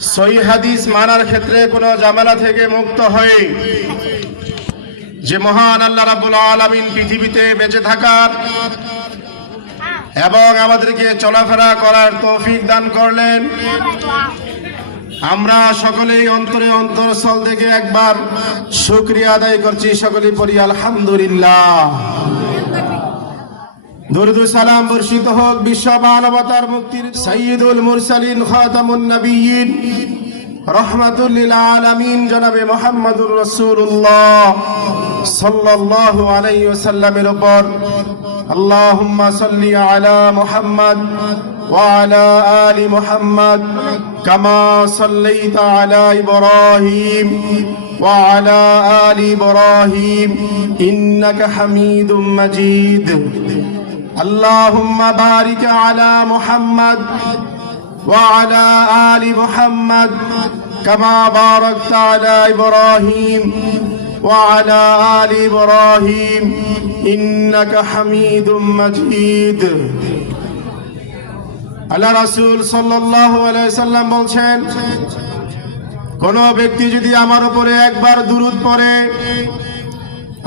সহিহ হাদিস মানার ক্ষেত্রে কোনো ঝামেলা থেকে মুক্ত হয়ে যে মহান আল্লাহ রাব্বুল আলামিন পৃথিবীতে বেঁচে থাকার এবং আমাদেরকে চলাফেরা করার তৌফিক দান করলেন, আমরা সকলেই অন্তরে অন্তরস্থল থেকে একবার শুকরিয়া আদায় করছি। সকলেই পড়ি আলহামদুলিল্লাহ। দরুদ ও সালাম বর্ষিত হোক বিশ্ব মানবতার মুক্তির সাইয়্যিদুল মুরসালিন খাতামুন নবিয়্যিন রাহমাতুল লিল আলামিন জনাবে মুহাম্মদুর রাসূলুল্লাহ সাল্লাল্লাহু আলাইহি ওয়াসাল্লামের উপর আল্লাহুম্মা সাল্লি আলা মুহাম্মদ ওয়া আলা আলি মুহাম্মদ কামা সাল্লাইতা আলা ইব্রাহিম ওয়া আলা আলি ইব্রাহিম ইন্নাকা হামিদুম মাজিদ। اللهم بارك على محمد وعلى آل محمد كما باركت على إبراهيم وعلى آل إبراهيم إنك حميد مجيد। আল্লাহ রাসূল সাল্লাল্লাহু আলাইহি ওয়াসাল্লাম বলেন, কোন ব্যক্তি যদি আমার উপরে একবার দুরূদ পড়ে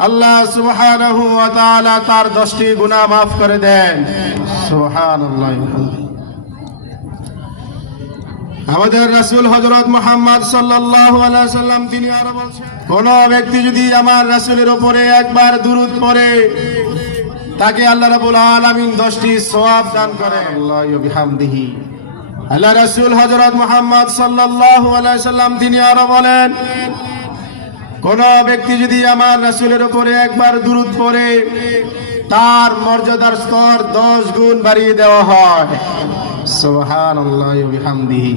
আল্লাহ সুবহানাহু ওয়া তাআলা তার 10টি গুনাহ maaf করে দেন। সুবহানাল্লাহ। আমাদের রাসূল হযরত মুহাম্মদ সাল্লাল্লাহু আলাইহি ওয়াসাল্লাম তিনি আরো বলেন, কোন ব্যক্তি যদি আমার রাসূলের উপরে একবার দুরূদ পড়ে তাকে আল্লাহ রাব্বুল আলামিন 10টি সওয়াব দান করেন। আল্লাহু ওয়া বিহামদিহি। আল্লাহ রাসূল হযরত মুহাম্মদ সাল্লাল্লাহু আলাইহি ওয়াসাল্লাম তিনি আরো বলেন, কোন ব্যক্তি যদি আমার রাসূলের উপরে একবার দুরূদ পড়ে তার মর্যাদার স্তর 10 গুণ বাড়িয়ে দেওয়া হয়। সুবহানাল্লাহি ওয়া বিহামদিহি।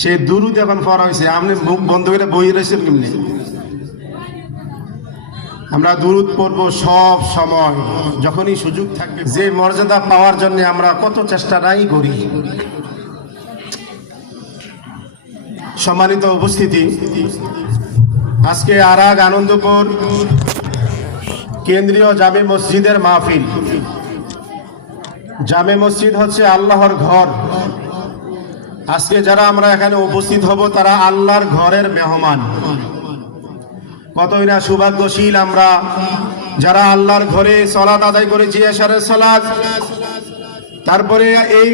সেই দুরূদ এখন পড়া হয়েছে, আপনি মুখ বন্ধ করে বই রয়েছেন কেমনে? আমরা দুরূদ পড়ব সব সময়, যখনই সুযোগ থাকবে। যে মর্যাদা পাওয়ার জন্য আমরা কত চেষ্টা নাই করি। সম্মানিত উপস্থিতি, আজকে আরাগ আনন্দপুর কেন্দ্রীয় জামে মসজিদের মাহফিল। জামে মসজিদ হচ্ছে আল্লাহর ঘর। আজকে যারা আমরা এখানে উপস্থিত হব তারা আল্লাহর ঘরের মেহমান। কতই না সৌভাগ্যশীল আমরা যারা আল্লাহর ঘরে সালাত আদায় করেছি, এশারের সালাত, তারপরে এই